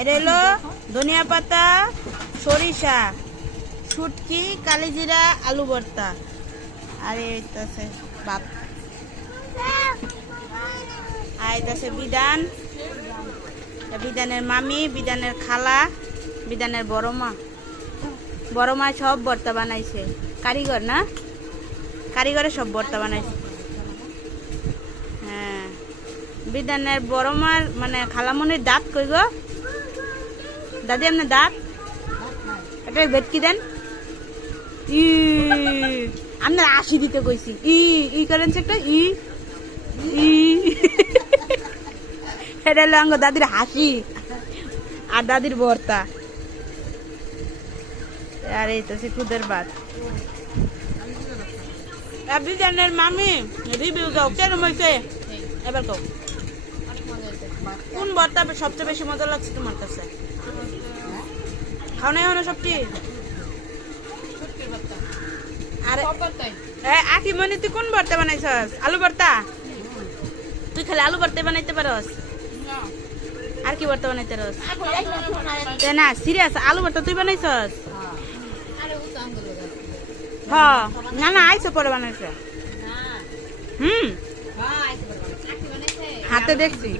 এটা হলো ধনিয়া পাতা, সরিষা, শুটকি, কালিজিরা, আলু ভর্তা। আর এইটাছে ভাত। আর বিধান বিধানের মামি বিধানের খালা বিধানের বড় মা। বড় মা সব ভর্তা বানাইছে। কারিগর না? কারিগরে সব ভর্তা বানাইছে। হ্যাঁ। বিধানের বড় মার মানে খালামনির দাঁত কই গো? দাদি আপনার দাঁত? একটা ভেটকি দেন। ই আপনার আশি দিতে কইছি। ই ই করেন একটা ই ই। এটা হলো আঙ্গ দাদির হাসি আর দাদির ভর্তা। আর এই তো সে খুদের ভাত। আপনি জানেন মামি রিভিউ দাও কেরম হয়েছে এবার কও। ভর্তা সবচেয়ে বেশি মজা লাগছে তোমার কাছে। খাও নাই হলো সবটি? আরে আকি মনে, তুই কোন ভর্তা বানাইছস? আলু ভর্তা? তুই খালি আলু ভর্তা বানাইতে পারস? আর কি ভর্তা বানাইতে পারস? তে না, সিরিয়াস, আলু ভর্তা তুই বানাইছস? হ, না না, আইসো পরে বানাইছে। হুম। হাতে দেখছি।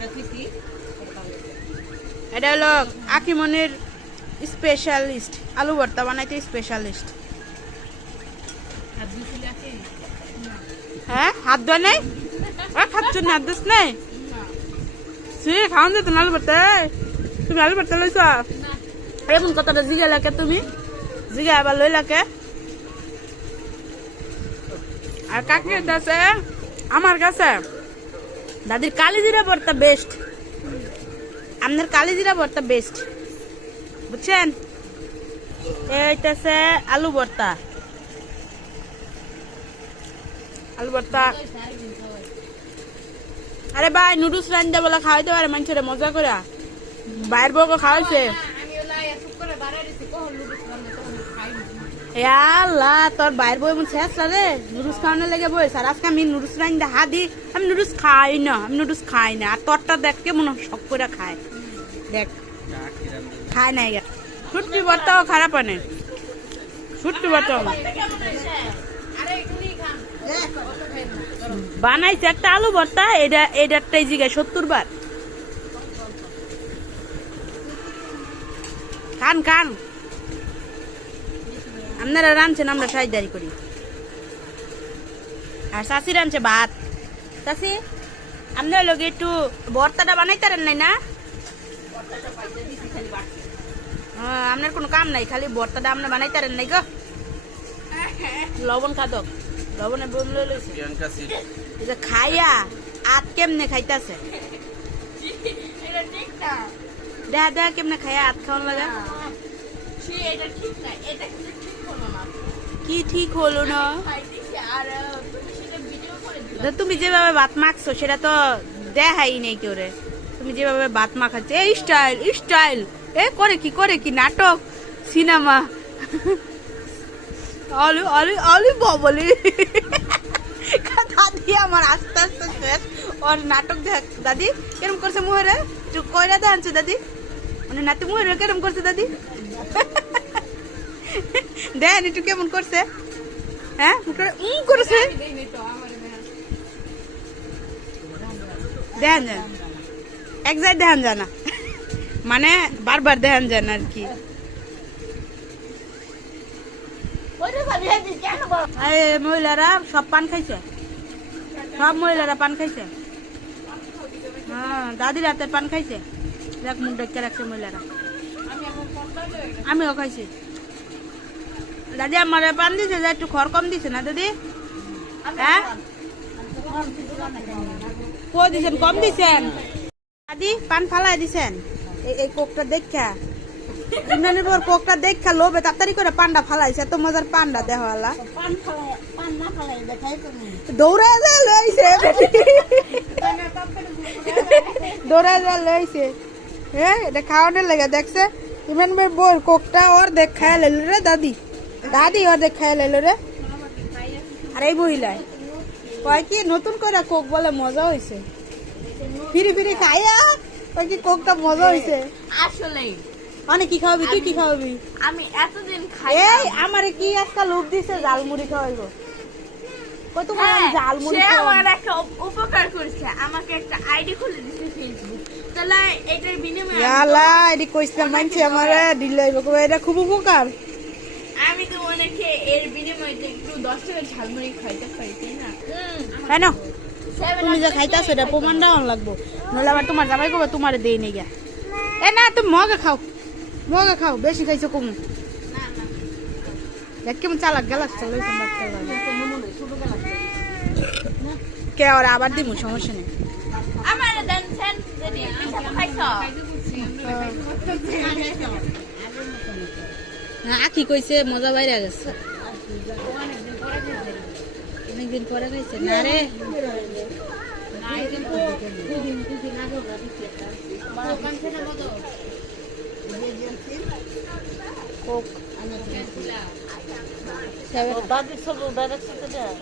এটা হলো আকিমনির স্পেশালিস্ট আলু ভর্তা বানাইতে স্পেশালিস্ট হ্যাঁ হাত ধোয়া নেই? খাচ্ছ না, হাত দোষ নেই? সে খাওয়ান যেত না আলু ভর্তা তুমি আলু ভর্তা লইছ? এমন কথাটা জিগা লাগে তুমি? জিগা আবার লই লাগে আর কাকি আছে? আমার কাছে? দাদির কালিজিরা ভর্তা বেস্ট আপনার কালিজিরা ভর্তা বেস্ট বুঝছেন? এইটাছে আলু ভর্তা। আলু ভর্তা। আরে ভাই, নুডলস রান্দা বলে খাওয়াইতে পারে মানুষের, মজা করে। বাইর বউকে খাওয়াইছে। আল্লাহ, তোর বাইর বই মন শেষ রে। নুডলস খাওয়ানোর লেগে বই আর আজকে আমি নুডলস রান্দা হাদি, আমি নুডলস খাই না, আমি নুডলস খাই না। আর তোরটা দেখ কেমন শখ করে খায়। দেখ। খায় না এগা সুটকি ভর্তাও খারাপ আনে ভর্তাও বানাইছে একটা আলু ভর্তা, এটা এটারটাই জিগায় সত্তর বার। খান খান। আপনারা রাঁধছেন, আমরা সাইদারি করি। আর শাশি রাঁধছে ভাত। শাশি আপনার লোক একটু ভর্তাটা বানাইতারেন নাই না? আপনার কোনো কাম নাই খালি ভর্তাটা আপনি বানাইতারেন নাই গো। লবণ খাদক লবণে বোম লই লইছে। খাইয়া আত কেমনে খাইতাছে? দেখা দেখা কেমনে খাইয়া আত খাওয়ান লাগা? কি ঠিক হলো না? তো তুমি যেভাবে ভাত মাখছো সেটা তো দেখাই নেই কেউ রে। তুমি যেভাবে ভাত মাখাচ্ছে, এই স্টাইল স্টাইল। এ, করে কি করে কি, নাটক, সিনেমা? আলু আলু আলু ববলি। দাদি আমার আস্তে আস্তে শেষ। ওর নাটক দেখ, দাদি, কেরম করছে মুহেরে? একটু কয়রা দেখাচ্ছে দাদি। মানে নাতি মুহেরে কেরম করছে, দাদি? দেন, একটু কেমন করছে? হ্যাঁ মুখটা উম, করেছে। দেখান যান এক জায়গায় দেখান জানা মানে বারবার দেখান যান আর কি। মহিলারা সব পান খাইছে। সব মহিলারা পান খাইছে। হ্যাঁ দাদির হাতে পান খাইছে। দেখ মুখ ডেকে রাখছে মহিলারা। আমিও খাইছি। দাদি আমার পান দিছে যে একটু খড় কম দিছে না দাদি? হ্যাঁ? কো দিছেন? কম দিছেন? দাদি পান ফালাই দিছেন? এই- কোকটা দেখা। ইমরানের পর কোকটা দেখা লোভে তাড়াতাড়ি করে পান্ডা ফালাইছে এত মজার পান্ডা দেহওয়ালা দৌড়ে যা লইছে দৌড়ে যা লইছে। হ্যাঁ এটা খাওয়ানোর লেগে দেখছে ইমরান ভাই বোর কোকটা ওর দেখ খায় লাইলো রে দাদি। দাদি ওর দেখ খায় লাইলো রে। আর এই মহিলায়। কয় কি নতুন করে কোক বলে মজা হইছে। ফিরি ফিরি খাইয়া ওই কি কোকটা মজা হইছে। আসলেই। মানে কি খাওয়াবি? তুই কি খাওয়াবি? আমি এতদিন খাই এই আমারে কি একটা লোভ দিছে জালমুড়ি খাওয়াইবো। জালমুড়ি হ্যাঁ, সে আমার একটা উপকার করছে। আমাকে একটা আইডি খুলে দিছে ফেসবুক তাহলে এটার বিনিময়ে আমি ইয়ালা এডি কইছিলাম মানছি আমারে দিলাইবো এটা খুব উপকার। আমি তো অনেকে এর বিনিময়ে একটু দশ টাকা ঝালমুড়ি খাইতে পারি তাই না? হ্যাঁ না তুমি যে খাইতাছো এটা প্রমাণ দেওয়ান লাগবো নইলে আবার তোমার জামাই কবে তোমারে দেই নেই গা এ না তুমি মগে খাও মগে খাও বেশি খাইছো কম দেখ কেমন চালাক গেলাস চলো কে ওরা আবার দিমু সমস্যা নেই আমার দেন সেন খাইছো না কি কইছে মজা বাইরে গেছে অনেকদিন পরে খাইছে না রে। কোক। বাকি সব দেয়